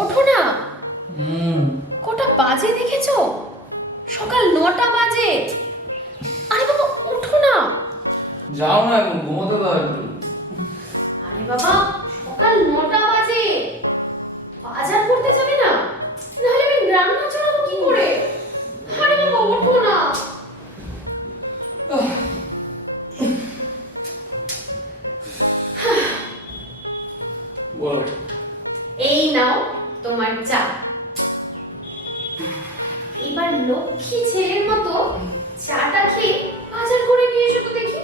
ওঠো না। হুম। কটা বাজে দেখেছো? সকাল 9টা বাজে। আরে বাবা ওঠো না। যাও না, এখন ঘুমোতে দাও একটু। আরে বাবা সকাল 9টা বাজে। বাজার করতে যাবে না? নাহলে আমি রান্না চালাবো কি করে? আরে বাবা ওঠো না। বলো। এই নাও তোমার চা। এবার লক্ষ্মী ছেলের মতো চাটা খেয়ে বাজার করে নিয়ে এসো তো দেখি।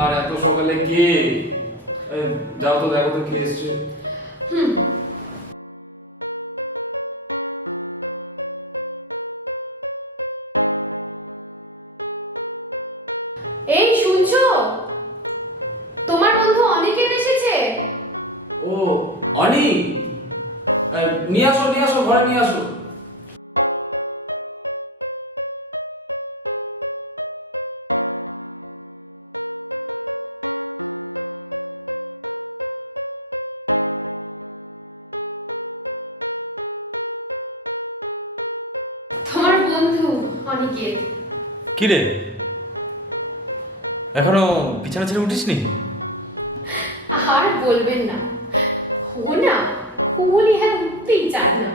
আর এত সকালে কে? এই, যাও তো দেখো তো কে এসছে। হুম। এই শুনছো? তোমার বন্ধু অনেকে এসেছে। ও, অনি, নিয়ে আসো নিয়ে আসো, ঘরে নিয়ে আসো। তোমার বন্ধু অনিকেত। কি রে, এখনো বিছানা ছেড়ে উঠিসনি? আর বলবেন না, ও না খুবই হ্যাঁ উঠতেই চায় না,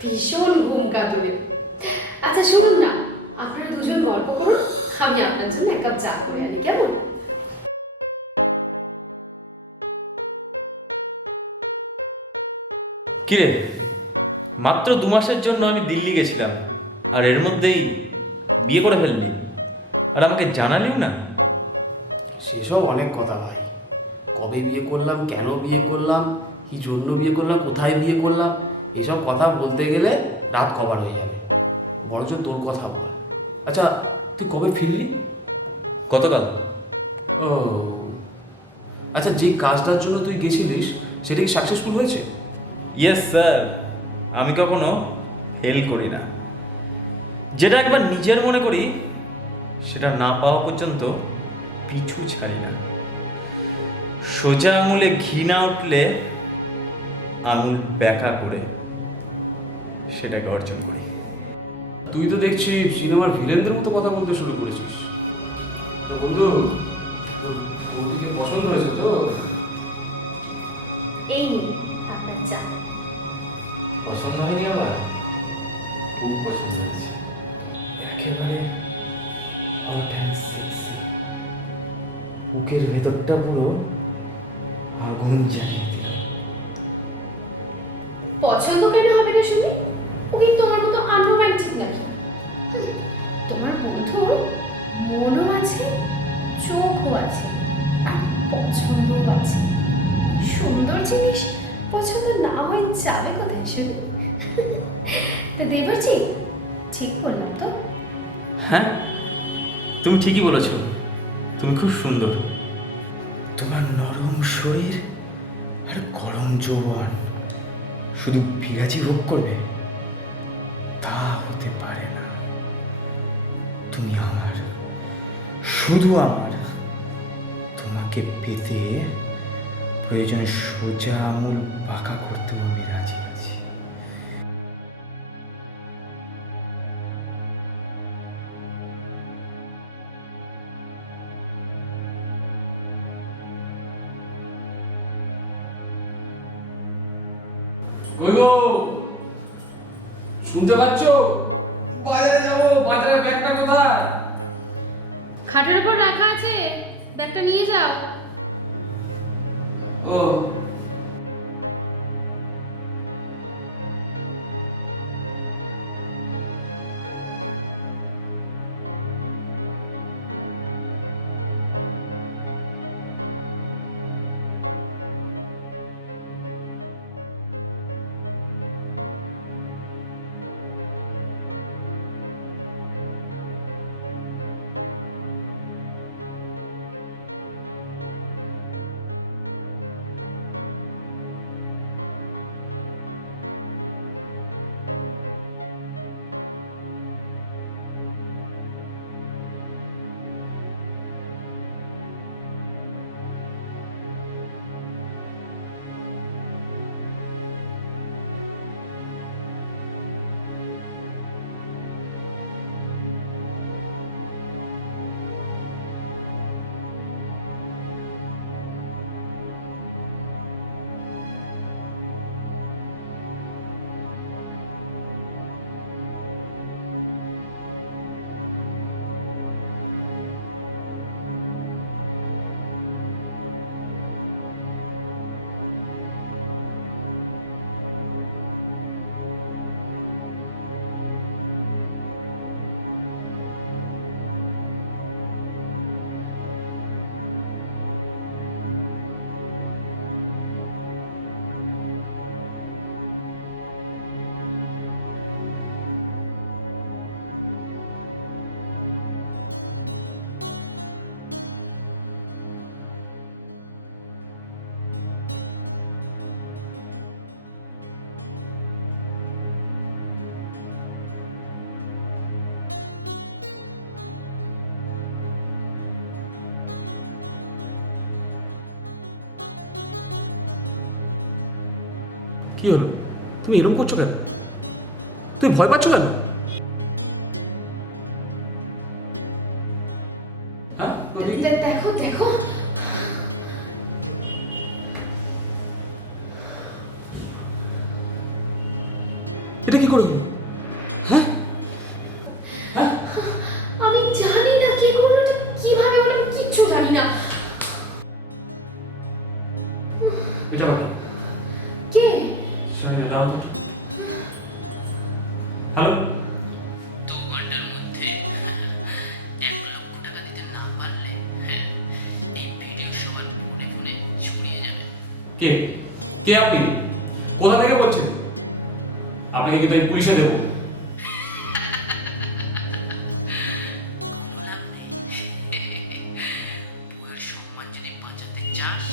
ভীষণ ঘুম কাতুরে। আচ্ছা শুনুন না, আপনারা দুজন গল্প করুন, আমি আপনার জন্য এক কাপ চা করে আনি, কেমন? কি রে, মাত্র 2 মাসের জন্য আমি দিল্লি গেছিলাম, আর এর মধ্যেই বিয়ে করে ফেললি, আর আমাকে জানালিও না? সেসব অনেক কথা ভাই। কবে বিয়ে করলাম, কেন বিয়ে করলাম, কি জন্য বিয়ে করলাম, কোথায় বিয়ে করলাম, এসব কথা বলতে গেলে রাত কভার হয়ে যাবে। বরঞ্চ তোর কথা বল। আচ্ছা, তুই কবে ফিরলি? গতকাল। ও আচ্ছা, যে কাজটার জন্য তুই গেছিলিস সেটা কি সাকসেসফুল হয়েছে? ইয়েস স্যার, আমি কখনো ফেল করি না। যেটা একবার নিজের মনে করি সেটা না পাওয়া পর্যন্ত পিছু ছাড়ি না। সোজা আঙুলে ঘি না উঠলে আঙুল ব্যাকা করে সেটাকে অর্জন করি। তুই তো দেখছি সিনেমার ভিলেনদের মতো কথা বলতে শুরু করেছিস। তো বন্ধু, তোর বৌদিকে পছন্দ হয়েছে তো? এই নিন আপনার চা। পছন্দ হয়নি আবার? খুব পছন্দ হয়েছে, একেবারে হট অ্যান্ড সেক্সি। বুকের ভেতরটা পুরো আগুন জ্বালিয়ে দিল। পছন্দ কেন হবে না শুনি? ও কি তোমার মতো আনরোম্যান্টিক নাকি? তোমার বন্ধুর মনও আছে, চোখও আছে, আর পছন্দও আছে। সুন্দর জিনিস পছন্দ না হয়ে যাবে কোথায় শুনি? তা দেবজি, ঠিক বললাম তো? হ্যাঁ, তুমি ঠিকই বলেছ, তুমি খুব সুন্দর। তোমার নরম শরীর আর গরম যৌবন শুধু বিরাজি ভোগ করবে তা হতে পারে না। তুমি আমার, শুধু আমার। তোমাকে পেতে প্রয়োজনে সোজা আঙুল বাঁকা করতেও আমি রাজি আছি। কই গো, শুনতে পাচ্ছ? বাজারে যাবো, বাজারের ব্যাগটা কোথায়? খাটের উপর রাখা আছে, ব্যাগটা নিয়ে যাও। ও, কি হলো? তুমি এরকম করছো কেন? তুমি ভয় পাচ্ছ কেন? হ্যাঁ দেখো দেখো, এটা কি করে হলো? হ্যাঁ আমি জানি না কে করলো এটা, কিভাবে হলো আমি কিচ্ছু জানি না। এটা বাকি কে? শোনা দাও তো। হ্যালো, 2 ঘন্টার মধ্যে 1 লক্ষ টাকা দিতে না পারলে এই ভিডিও সবার ফোনে ফোনে ছড়িয়ে যাবে। কে কে আপনি? কোথা থেকে বলছেন? আপনাকে কিন্তু আমি পুলিশে দেবো। কোনো লাভ নেই। বউয়ের সম্মান যদি বাঁচাতে চাস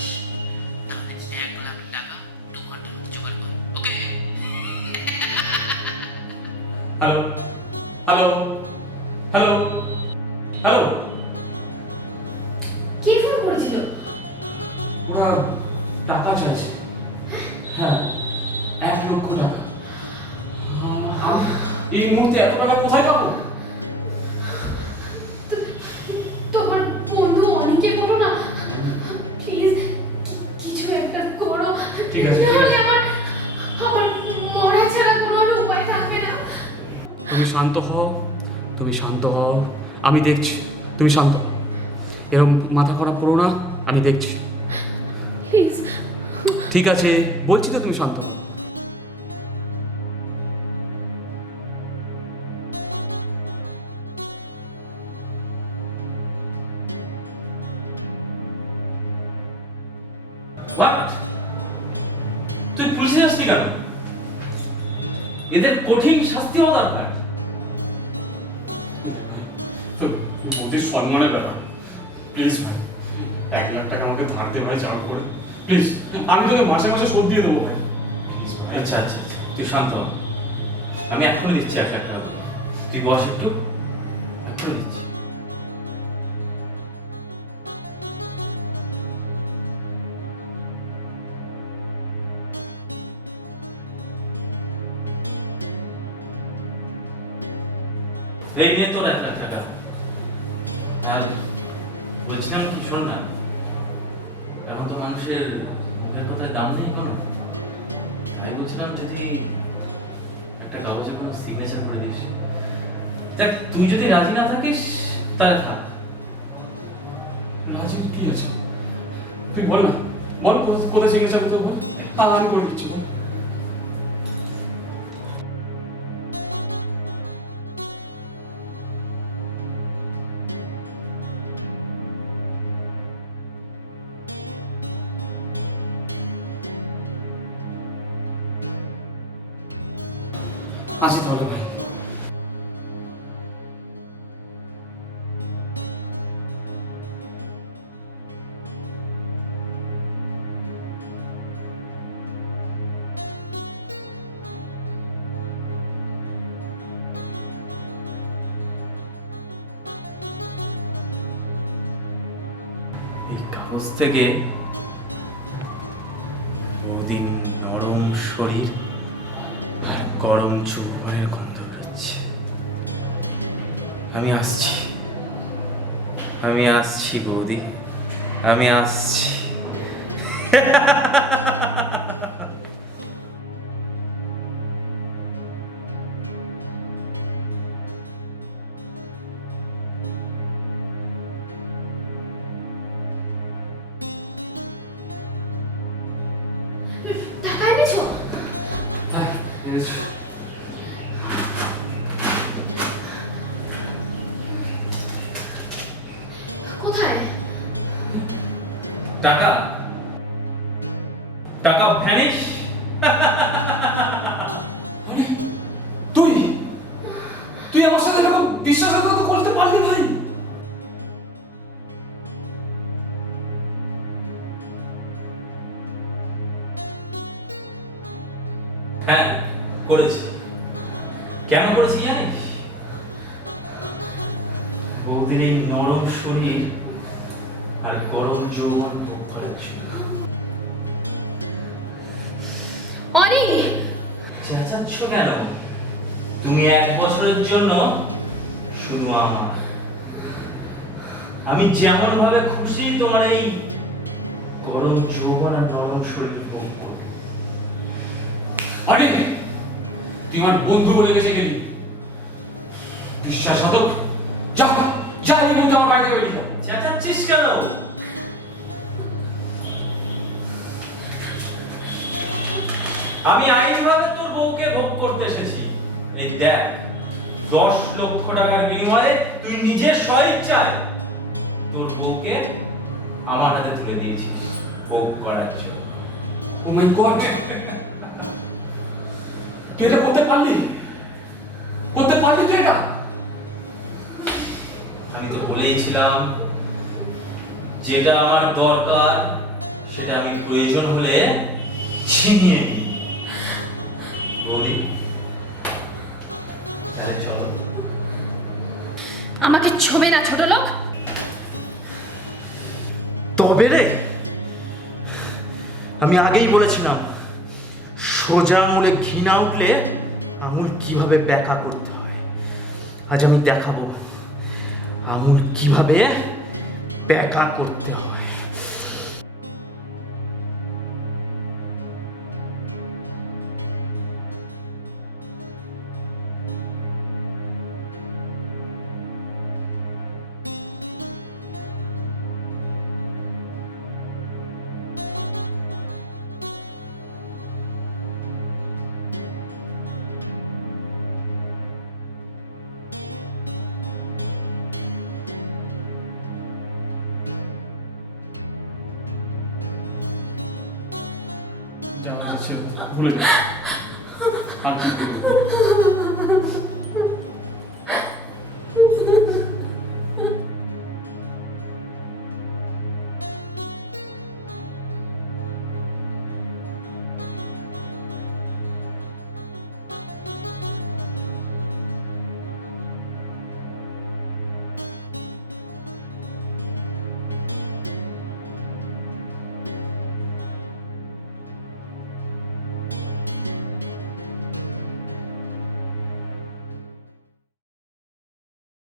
তাহলে 1 লাখ টাকা 2 ঘন্টার মধ্যে জোগাড় কর। ওকে? হ্যালো হ্যালো হ্যালো হ্যালো, কে ফোন করেছিল? ওরা টাকা চাইছে। হ্যাঁ, 1 লক্ষ টাকা। আমি এই মুহূর্তে এত টাকা কোথায় পাবো? তোমার বন্ধু অনেকে বলো না, প্লিজ কিছু একটা করো। ঠিক আছে, ঠিক আছে। নাহলে আমার আমার মরা ছাড়া কোনো আর উপায় থাকবে না। তুমি শান্ত হও, তুমি শান্ত হও, আমি দেখছি। তুমি শান্ত হও, এরকম মাথা খারাপ করো না, আমি দেখছি। প্লিজ। ঠিক আছে বলছি তো, তুমি শান্ত হও। হোয়াট? তুই পুলিশে যাসনি কেন? এদের কঠিন শাস্তি হওয়া দরকার। বৌদির সম্মানের ব্যাপার, প্লিজ ভাই 1 লাখ টাকা আমাকে ধার দে ভাই, চাপ করে প্লিজ। আমি তোকে মাসে মাসে শোধ দিয়ে দেবো ভাই, প্লিজ ভাই। আচ্ছা আচ্ছা আচ্ছা, তুই শান্ত হ। আমি এক্ষুনি দিচ্ছি 1 লাখ টাকা করে। তুই বস একটু, এক্ষুনি দিচ্ছি। এই নিয়ে তোর 1 লাখ টাকা। আর বলছিলাম কি, শোন না, এখন তো মানুষের মুখের কথায় দাম নেই কোনো। তাই বলছিলাম যদি একটা কাগজে কোনো সিগনেচার করে দিস। দেখ, তুই যদি রাজি না থাকিস তাহলে থাক। রাজীব কি আছে? তুই বল না, বল কোথায় সিগনেচার করতে বল, আমি করে দিচ্ছি। বল। আসি তাহলে ভাই। এই কাগজ থেকে বহুদিন নরম শরীর আর গরম যৌবনের গন্ধ বেরোচ্ছে। আমি আসছি, আমি আসছি বৌদি, আমি আসছি। টাকা এনেছো? হ্যাঁ, এনেছি। কোথায়? টাকা টাকা ভ্যানিশ। আরে তুই তুই আমার সাথে এরকম বিশ্বাসঘাতকতা করতে পারলি ভাই? হ্যাঁ করেছি। কেন করেছি জানিস? বৌদির এই নরম শরীর আর গরম যৌবন ভোগ করার জন্য। অনেক আমি চেঁচাচ্ছ কেন? তুমি 1 বছরের জন্য শুধু আমার। আমি যেমন ভাবে খুশি তোমার এই গরম যৌবন আর নরম শরীর ভোগ করব। আরে তুই আমার বন্ধু বলে গেছে গেলি, বিশ্বাসঘাতক। যা যা, এই মুহূর্তে আমার বাড়ি থেকে বেরিয়ে যা। চেঁচাচ্ছিস কেন? আমি আইনিভাবে তোর বউকে ভোগ করতে এসেছি। এই দেখ, 10 লক্ষ টাকার বিনিময়ে তুই নিজের স্বইচ্ছায় তোর বউকে আমার হাতে তুলে দিয়েছিস ভোগ করার জন্য। ও মাই গড, তুই এটা করতে পারলি? করতে পারলি তুই এটা? আমি তো বলেইছিলাম যেটা আমার দরকার সেটা আমি প্রয়োজন হলে ছিনিয়ে নিই। বৌদি, তাহলে চলো। আমাকে ছোবে না ছোট লোক। তবে রে, আমি আগেই বলেছিলাম সোজা আঙুলে ঘৃণা উঠলে আঙুল কিভাবে ব্যাকা করতে হয়। আজ আমি দেখাবো আঙুল কিভাবে ব্যাকা করতে হয়। যাওয়া যাচ্ছে, ভুলে যা। আর কি করবো?